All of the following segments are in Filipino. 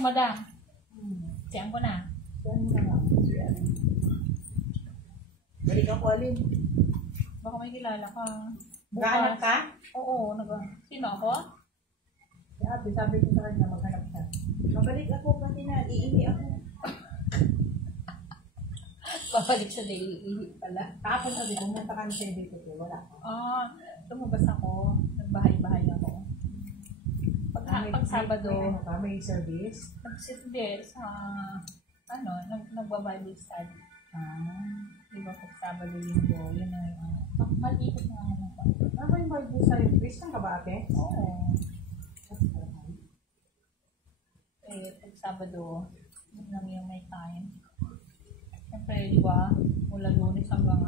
ko, madam. Siyan ko na. Siyan mo na lang. Balik ako, Alin. Baka may kilala ka. Naghahanap ka? Oo, sino ako? Si Ate, sabi ko sa kanya, maghanap siya. Mabalik ako kasi na, iihi ako. Babalik sa daily pala. Tapos sabi ko, pumunta kami sa dito ko, wala ka. Lumabas ako. Nagbahay-bahay ako. Pag Sabado, may service? Hindi, sa, nagbabible study. Diba pag Sabado, Linggo, yun na yung, malikot na ako ng pag. Ano yung Bible service? Saan ka ba, ate? Oo. Pag Sabado, yun lang yung may time. Siyempre, di ba, mula Lunes hanggang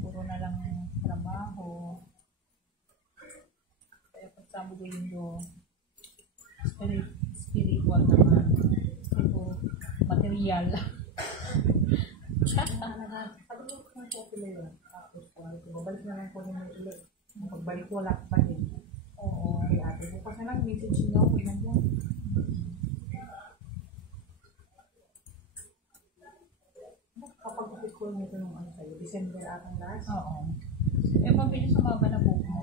puro na lang trabaho. Kaya pag Sabado, Linggo, spiritual naman. Ito, material. Sabi ko kung po sila yun. Tapos, babalik na lang po nila ulit. Pagbalik ko, wala pa din. Oo. Kaya ate, bukas na lang, message nyo ako na yan. Kapag ko nito nung sa'yo, December atang last. Oo. Mabilis sumaba na buhok mo.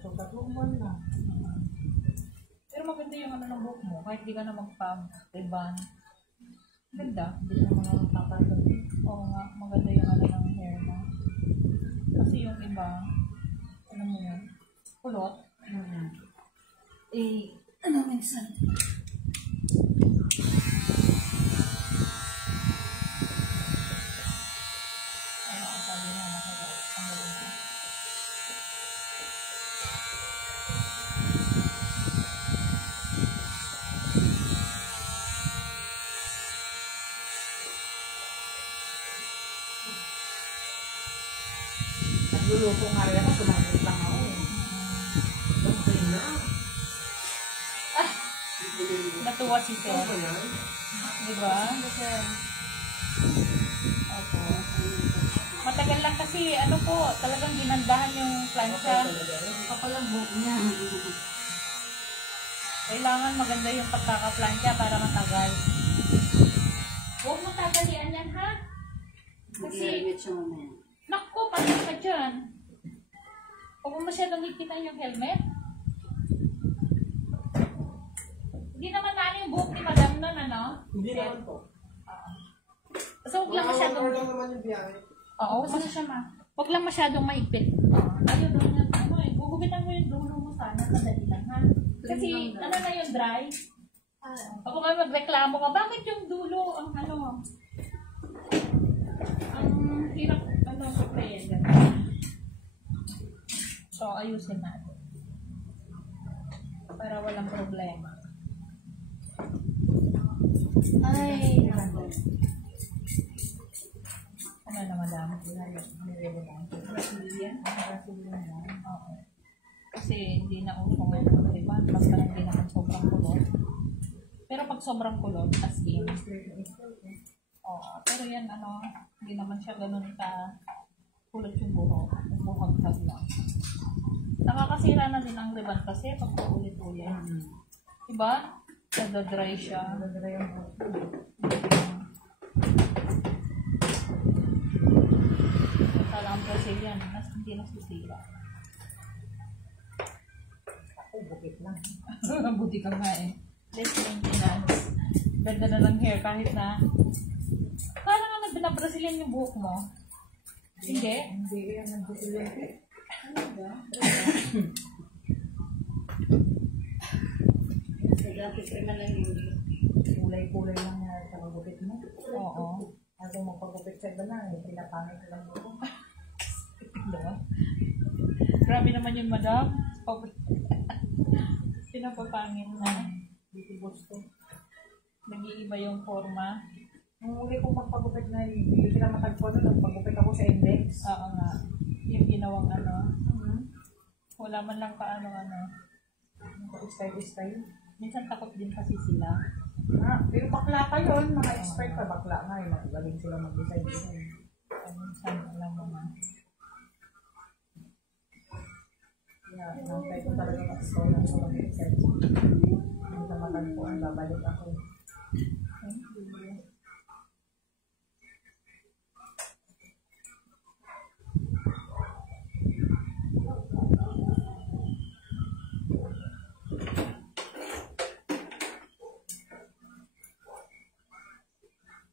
So, 3 buwan na. Pero maganda yung ng buhok mo, kahit di ka na magpa-ribbon. Ganda. Hindi na mga papagod. Oo nga, maganda yung ng hair mo. Kasi yung iba, ano mo yun, kulot. Minsan? Sabi nga nakakatanggalin. Nagluluto nga rin ako, tumagot lang ako. Okay na. Natuwa si Sir. Diba? Opo. Matagal lang kasi, talagang ginandahan yung plancha. Kapalang buhok niya. Kailangan maganda yung pagkaka-plancha para matagal. Huwag mo tatalian yan, ha? Kasi, naku, paano ka dyan? Huwag mo masyadong higpitan yung helmet. Hindi naman na yung buhok ni Madam nun, ano? Hindi naman po. So, huwag lang masyadong... naman yung biyahe. Oo, huwag siya huwag lang masyadong mahigpit. Ayaw doon nga, gugupitan mo yung dulo mo sana, kadali lang, ha? Kasi, na yung dry? Ako nga magreklamo ka, bakit yung dulo, ang hirap, sprayin. So, ayusin natin. Para walang problema. Ay, ano na, madam? Brazilian? Brazilian na. Oo. Kasi hindi na uso ngayon, diba? Basta hindi naman sobrang kulot. Pero pag sobrang kulot, as in. Oo. Pero yan, hindi naman siya ganun kulot yung buhok. Yung buhag-hag lang. Nakakasira na din ang ribbon kasi pag paulit-ulit. Diba? Nadadry siya. Nadadry yung buhok. Ang Brazilian, hindi nasisira. Ako, bukit lang. Buti ka nga eh. Less maintenance. Ganda na ng hair kahit na parang nga Brazilian yung buhok mo. Hindi? Hindi yan ang Brazilian. Ano ba? Dati ko lang yung kulay-kulay lang na sa magupit mo. Oo. Ako magpagupit sa iba na, pinapangit lang ako. Diba? Grabe naman yun, madam. Pinapapangin na. Dito gusto. Nag-iiba yung forma. Nung uli ko magpagupit na, hindi sila matagpo na, nagpagupit ako sa index. Oo nga. Yung ginawang wala man lang Style. Minsan takot din kasi sila. Pero bakla pa yun, mga expert pa bakla nga, magaling sila mag-design. Minsan, alam mo na. Nangkay ko talaga mag-store ng mga design. matagpuan, babalik ako.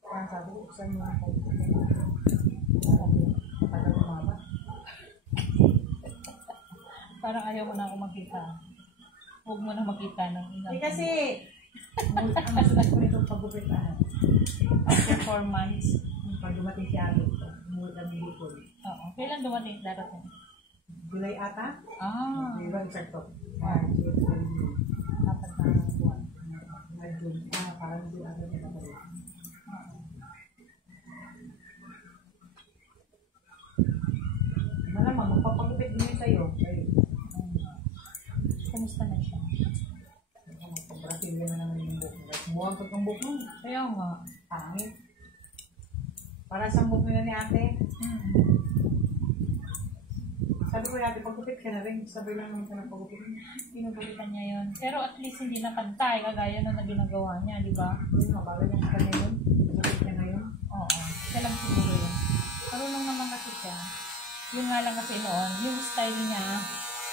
Parang sabi ko, saan mo ako? Matagal umaba. Parang ayaw mo na ako makita. Huwag mo na makita ng ilang. Kasi, ang sulat ko nitong pagupitahan. After 4 months. Pag dumating si Abit, umulit ang bihipol. Oo. Kailan dumating darating? July ata? Ah. Exacto. Apat na buwan. June. Parang June ata niya kapag. Malamang, magpapagupit din yun sa'yo. Kumusta na siya? Magpapagupit na naman yung book. Buwag pag ang book mo. Kaya nga. Pangit. Para sa book nila ni ate. Sabi ko ate, pagupit ka na rin. Sabi lang naman ka ng pagupit. Pinugulitan niya yun. Pero at least hindi nakantay. Kagaya nung na ginagawa niya, di ba? Hindi mo, bago niya ka ngayon. Pagupit ka ngayon. Oo. Siya lang siguro yun. Marunong naman kasi siya. Yun nga lang kasi noon, yung style niya,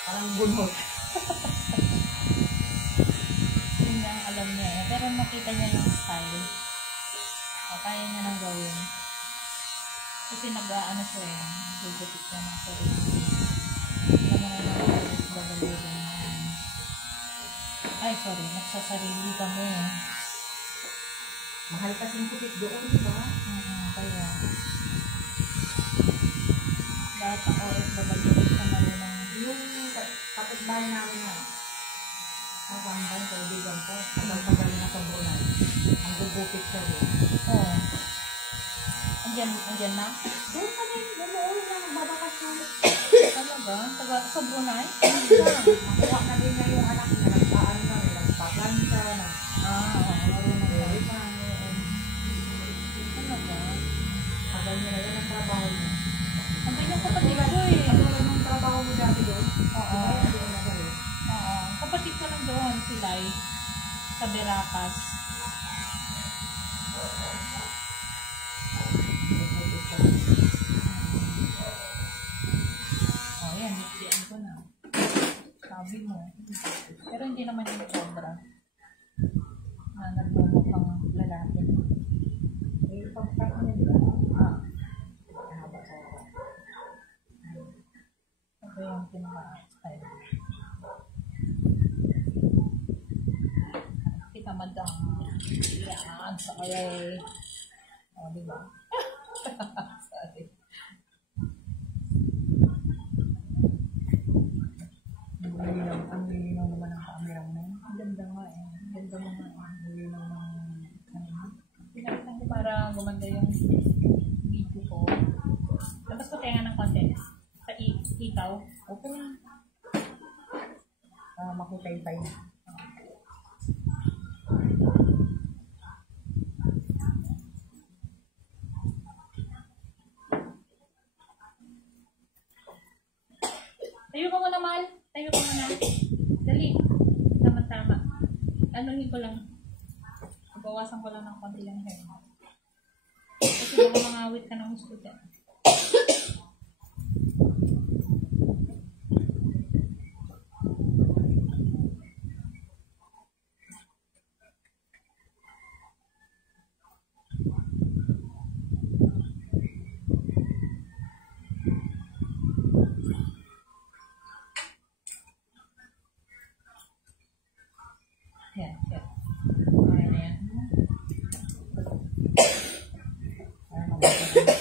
Parang gunhot. yun nga ang alam niya eh. Pero nakita niya yung style. O, kaya niya nang gawin. Kasi nag-aano siya eh. Nagugupit siya ng sarili. Alam mo na nagsasarili na. Ay, sorry. Nagsasarili kami. Mahal kasing kupit doon, di ba? Kaya. Lahat ang OFW sa marunong. Yung kapitbahay namin na masambang kaibigan ko, tagal-tagal na sa Brunei. Ang gugupit siya doon. Oo. Andyan na? Doon kami, doon na magbabakasyon. Talaga? Sa Brunei? Nakuha na din niya yung anak niya, nagpaan na, nagpaplanta, Marunong na. Talaga? tagal niya na yan ang trabaho niya. Ang yung kapatid ko eh. Katulad ng trabaho mo dati doon? Oo. Kaya hindi na sa'yo. Oo. Kapatid ko nandoon si Lai sa Beracas. Oh, yan. Bigyan ko na. Sabi mo. Pero hindi naman yung sobra. Na nagmumukhang lalaki. Eh, pagkakaroon niya, haba sa oras. Ito yung pinaka-style. Kita madang. Yan. Sa kaya eh. O, diba? Sorry. Ang linaw naman ang camera mo. Ang ganda nga eh. Ang ganda mo nga. Ang linaw ng Pinakita ko para gumanda yung video ko. Tapos ko tenga ng konti. Sa ikaw. okay na. Makitay-tay. Tayo ka muna, Mal. Tayo ka muna. Dali. Tama-tama. Anuhin ko lang. Bawasan ko lang ng konti yung hair. Kasi baka mangawit ka ng gusto dyan. Yan, yan. Okay na yan. Para maganda.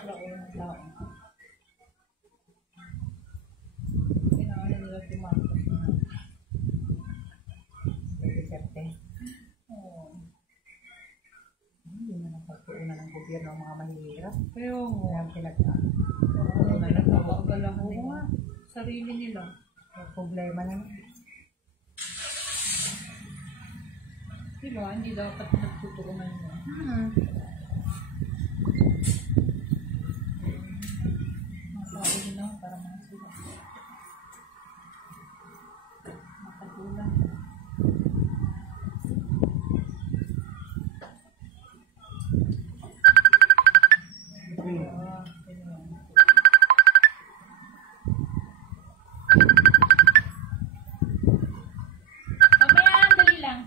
Wala ko yung tao. Kailangan nila tumatos na. Swerte. Oo. Hindi na napagtuunan ng gobyerno ang mga mahihirap. Pero Kaya ang oo, nagpapakagal ako nga. Sarili nila. problema na. Diba? Hindi dapat nagtutuunan mo. Makakain na para mga sila. Makatulang. Mamaya, dali lang.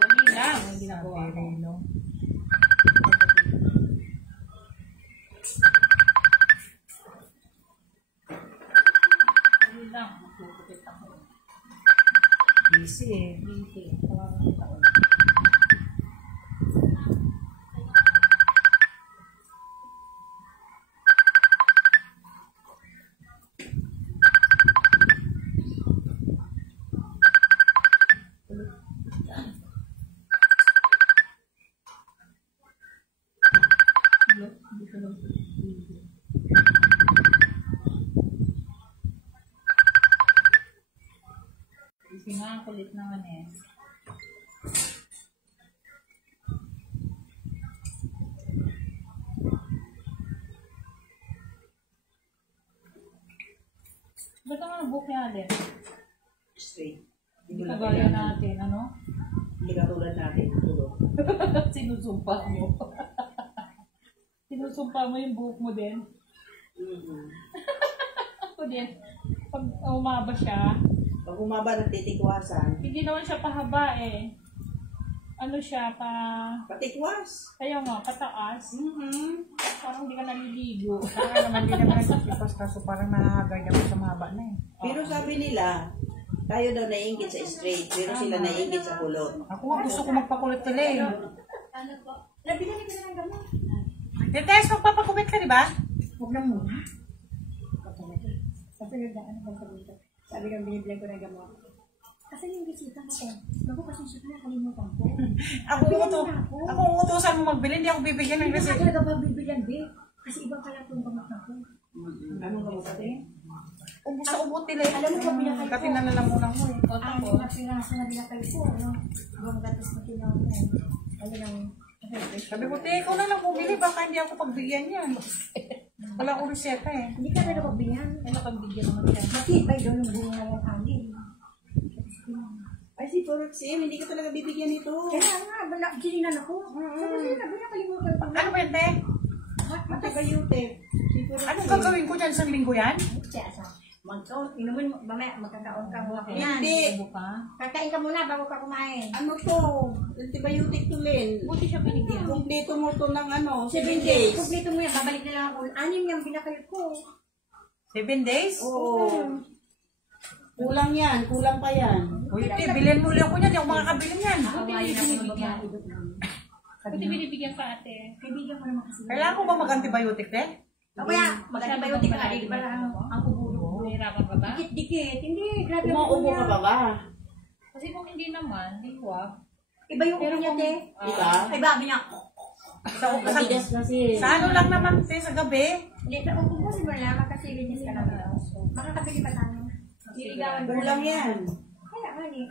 Dali lang. Ang ginagawa ko. No? Dali lang. Magpupukit ako. Busy eh. Busy. Kawawa ng taon. Hindi ko lang video. Kasi nga, ang kulit naman eh. Ba't naman ang buhok niya, Alin? Straight. Hindi ka gaya natin, ano? Hindi ka tulad natin. Tulog. Sinusumpa mo. Sinusumpa mo yung buhok mo din. Ako din. Pag umaba siya, Pag umaba ng titikwasan, hindi naman siya pahaba eh. Ano siya, patikwas. kaya nga, pataas. Parang hindi ka naliligo. Kaya naman din naman nagsipas kaso parang nahagay ako sa mahaba na eh. Pero sabi nila, tayo daw naiingit sa straight, pero sila naiingit sa kulot. Ako nga gusto ko magpakulit tuloy eh. Ano po? Nabili ka na ng gamot. Detes, magpapakumit ka, di ba? Huwag na muna. Kasi nagdaan ako sa dito. Sabi ng binibilang ko ng gamot. Kasi yung bisita ko, bago kasi siya kaya kalimutan ko. Ako utusan mo magbili, hindi ako bibigyan ng Hindi receipt. ka talaga pagbibigyan, be. Kasi ibang kaya itong gamot na ko. Anong gamot natin? Ubus sa ubot nila eh. Alam mo ba pinakay ko? Kasi nalalamunan mo eh. Ang mga pinasa na binakay ko, ano? Ibang gatas na tinawag ko. Ano lang, Sabi ko, te, ikaw na lang bumili, baka hindi ako pagbigyan yan. Wala akong reseta eh. hindi ka talaga pagbigyan. Ay, nakagbigyan naman siya. Matibay doon yung bunga ng hangin. Ay, si Poroxim, hindi ka talaga bibigyan nito. Kaya nga, gininan ako. Sabi ko, sabi niya, kalimutan ko. Ano ba yun, te? Matagayute. Si Poroxim. Anong gagawin ko dyan sa linggo yan? Siyasa. Magkaon, inumin mo, mamaya, magkakaon ka muna. Yan. Hindi. Ubo ka. Kakain ka muna bago ka kumain. Ano to? Antibiotic to, Len. Buti siya binigyan. Kumpleto mo to ng ano, 7 7 days. Kumpleto mo yan, babalik na lang ako. 6 yung binakayot ko. 7 days? Oo. Kulang yan, kulang pa yan. Uy, te, bilhin mo ulit ako niyan, hindi ako makakabili niyan. Buti Kawain na binibigyan. mga babae doon lang. Buti binibigyan ka, ate. Kaibigan mo naman kasi. Kailangan ko ba mag-antibiotic, te? O kaya, mag-antibiotic ka, di ba lang ang ubo-ubo. Nahirapan ka ba? Dikit-dikit. Hindi, grabe ang Umaubo ubo ka niya. pa ba? Kasi kung hindi naman, di wag. Iba yung ubo niya, te. Diba? Ay, babi niya. Matigas kasi. Sa ano lang naman, te, sa gabi. Hindi, sa ubo mo lang, makasilinis ka lang. Makakabili pa tayo. Siligawan ko Kulang yan. Kaya nga, di.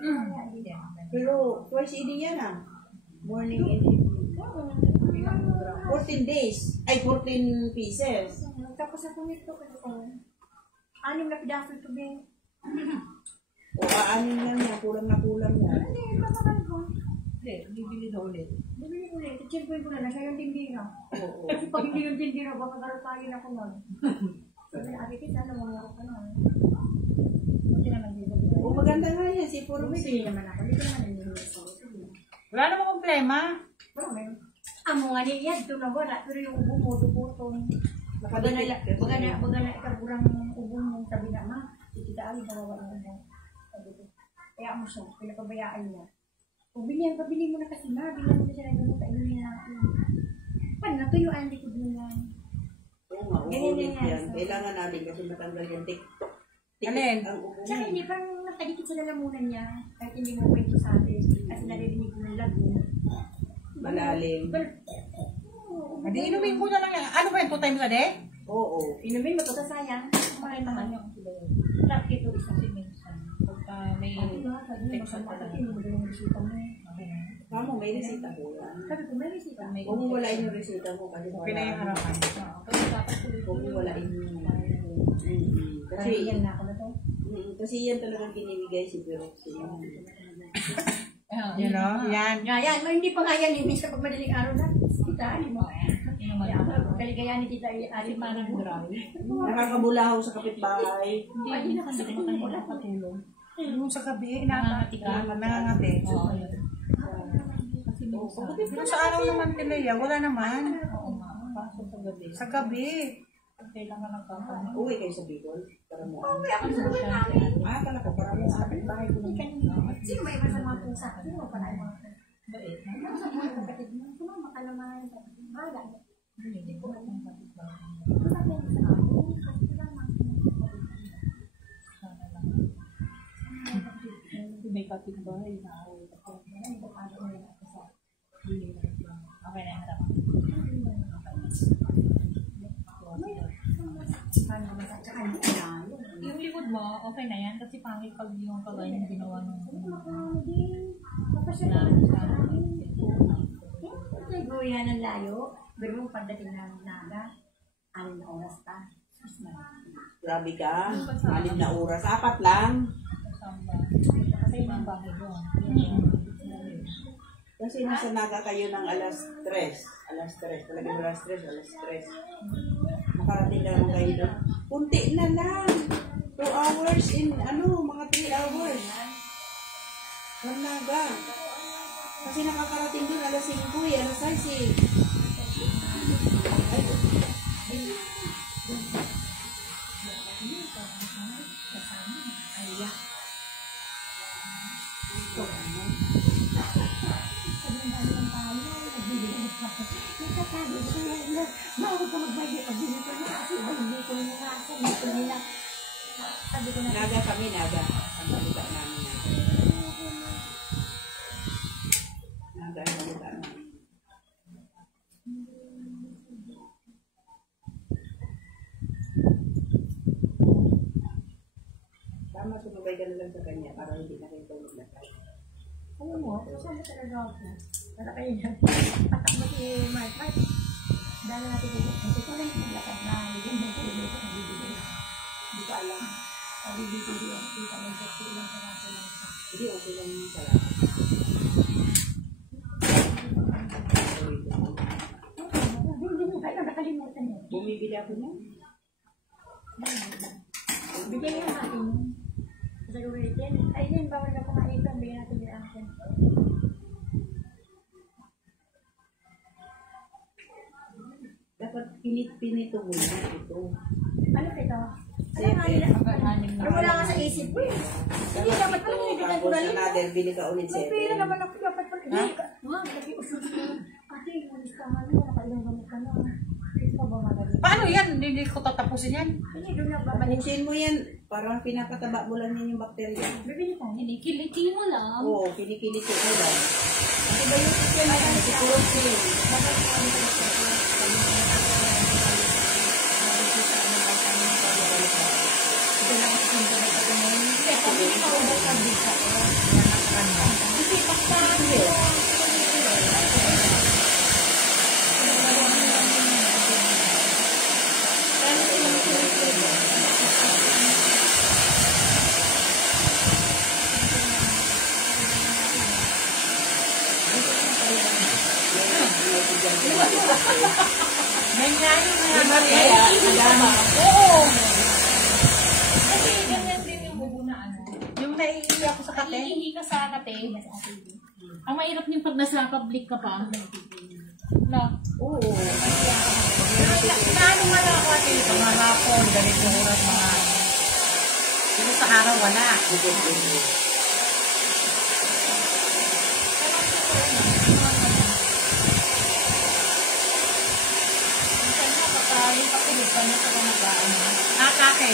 Pero twice a day yan ah. Morning and evening. 14 days. Ay, 14 pieces. Tapos ako nito, 6 na pidaso ito, be. O aanin yan yan. Kulang na kulang yan. Hindi, matagal ko. Hindi, bibili na ulit. Bibili ko ulit. Checkpoint ko na lang. Siya yung tindira. Oo. Kasi pag hindi yung tindira, baka karatayin ako nun. Sabi na, ate, sana mga ako ka nun. Buti naman dito. O maganda nga yan. Si Puro Bumibili naman ako. Hindi ko naman niluluto ko. Wala namang problema. Wala ngayon. Amo nga niya, doon na wala. Pero yung ubo mo, duputong. Baga na ikaburang ubo mo. Sabi na, ma, kita ali, bawa na mo. Sabi ko. Kaya mo siya, pinapabayaan niya. Pabili mo na kasi na. Bilang mo na siya na gamot. Ayun na natin. Paano natuyuan likod mo lang. Oo nga, Ganyan uulit yan. yan. Kailangan natin kasi matanggal yung Alin? ang ubo Tsaka niya. hindi parang nakadikit sa lalamunan niya. Kahit hindi mo pwede sabi. Kasi naririnig mo ng lago. Malalim. Hindi, inumin mo na lang yan. Ano ba yan? 2 times a day? Oo. Inumin mo to sa sayang. Kumain naman yung antibiotic. Trap ito isa. Kasi minsan, pagka may infection talaga. Kamo, may resita ko yan. Sabi ko, may resita. Huwag mo walain yung resita mo kasi Okay na yung harapan. Kasi dapat Huwag mo walain yung Kasi yan na ako na to. kasi yan talagang binibigay si Peroxy. You know? Yan. Nga yan, hindi pa nga yan. Hindi sa pagmadaling araw na. Kita, hindi mo. Kaya ako, kaligayahan ni Tita Kasi parang dry. Nakakabulahaw sa kapitbahay. Hindi na kasi wala patulong. Yung sa gabi, Nangangati ka. nangangati. Oo, yun. Kasi minsan, Pero sa araw naman, Tilea, wala naman. oo nga, pasok sa gabi. Sa gabi. Kailangan nagkakaroon. Uwi kayo sa Bicol para mo. Kala ko para mo sa kapitbahay ko lang. Sino may iba sa mga pusa? Sino mo pala yung mga pusa? Bait. Ano sa mga kapatid mo? Sino makalaman sa baga? Hindi ko alam kung bakit ba. Ano sa mga sa ako? Kasi sila Sana lang. Kasi may kapitbahay na away ako. Okay na yung harap. Yung likod mo, okay na yan. Kasi pangit pag yung kagaya yung ginawa ng Nagbuya ng layo, pero mo pagdating ng naga, 6 na oras pa. Grabe ka. 6 na oras. 4 lang. kasama. Kasi yung bahay doon. Kasi nasa Naga kayo ng alas 3. Alas 3. Talagang alas 3. Alas 3. Makarating na naman kayo doon. Kunti na lang. 2 hours in, mga 3 hours. From Naga. Kasi nakakarating doon alas 5 alas 6 Naga kami, Naga. Ang balita namin Naga. Naga ang balita namin. Tama, sumabay ka na lang sa kanya para hindi na kayo tulog na tayo. Ano mo? Kasama talaga ako. Para kayo dyan. Patak mo si Mark. Mark, dala natin dito. Kasi ko lang yung lakad na bigyan mo ko dito. Hindi ko alam. Sabi dito yun. Hindi ka mag-kasi ilang karaso lang siya. Hindi, okay lang yung salamat. Hindi mo kayo nakalimutan yun. Bumibili ako niya. Bigyan niyo natin. Sa gawin din. Ay din, bawal na kumain ito. Bigyan natin yung akin. Dapat pinito mo na ito. Ano ito? Ano nga nila? Ano wala nga sa isip ko eh. Hindi dapat pala pinigyan ko Tapos na rin. another, bili ka ulit May pera 7. naman ako dapat pala. Hindi ka. Lagi usod ko. Ate, ulis ka nga nyo. Nakailang gamot ka na. Hindi ka ba magaling? Paano yan? Hindi ko tatapusin yan. Hindi, doon na babalik. Tapusin mo yan. Parang pinapataba mo lang yan yung bakterya. Bibili tayo. Kilikili mo lang. Oo, kinikilito mo lang. Kasi ba yung system ay si Peroxy? Oo. Kasi ganyan din yung bubo na ano. Yung naiihi ako sa kate. Naiihi ka sa kate. Ang mahirap yung pag nasa public ka pa. No. Oo. Naano nga lang ako ate ito, mga hapon, ganito oras mga. Pero sa araw wala. Pero Minsan nga, pagka yung pakilig ka na sa kamagaan mo. Kake.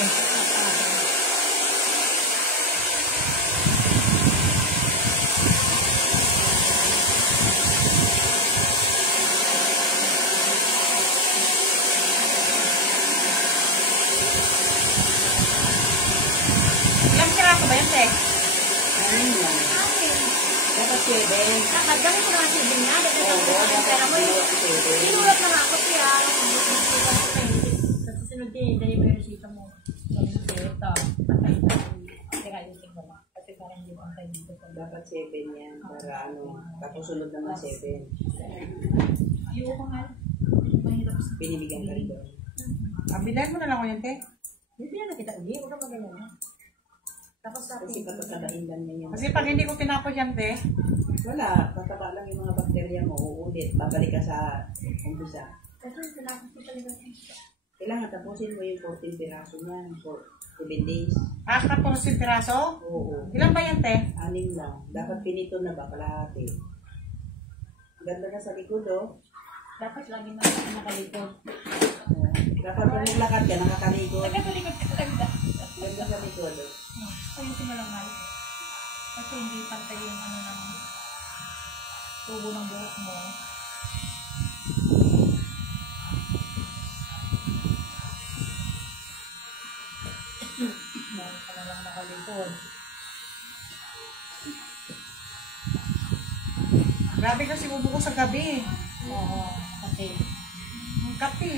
Ilang piraso ba yan, Tek? Ayun lang. Dapat 7. Nakagaling ko naman sibing na. Dahil Oo, ko dapat pera mo. dapat 7. Sinulat na nga ako siya. Sa susunod din, dahil mo yung resita mo. Ito. Kasi kayusin mo lang. Kasi parang hindi ang tayo dito. Dapat 7 yan. Para ano. Tapos sunod naman 7. Ayoko nga. Mahirap sa Binibigyan ka rin doon. Bilan mo na lang ko yan, Tek. Hindi na kita. Hindi, huwag ka magaling. Tapos sa Kasi patatabain lang niya yun. Kasi pag hindi ko tinapos yan, Tek, Wala. Pataba lang yung mga bakterya mo. Uulit. Babalik ka sa umpisa. Kasi tinapos ko talaga. Kailangan tapusin mo yung 14 piraso niyan for 7 days. tapos yung piraso. Oo. Ilan ba yan, Tek? 6 lang. Dapat pinito na ba? Kalahati. Ganda na sa likod, oh. dapat lagi nakalikod. Dapat kung naglakad ka, nakakalikod. Nagkatalikod ka talaga. Ganda sa likod, oh. Ayusin mo lang, Mal. Kasi hindi pantay yung ano ng tubo ng buhok mo. Meron ka na lang nakalikod. Grabe kasi ubo ko sa gabi. Oo, kasi Ang kape.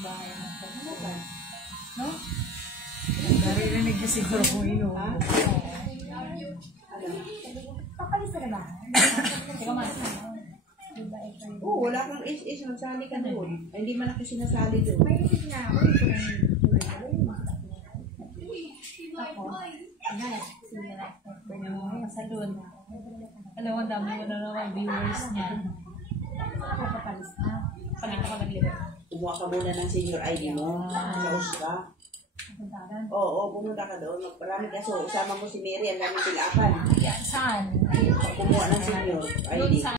bahay ng pagkakas. No? Naririnig niya siguro kung ino. Papalisa na ba? Teka, Mal. Diba ito yung... Oo, wala kang is-is. Magsali ka doon. Ay, hindi man ako sinasali doon. May isip na ako. Ito lang yung Ako. Masalun. Alam mo, dami mo na naman viewers niya. papalis na. Pag ito ka naglibot. Kumuha ka muna ng senior ID mo. Sa USCA. Puntahan. Oo, pumunta ka doon. Marami kaso. Isama mo si Mary. Ang daming pilapan. Saan? Kumuha ng senior ID. Doon sa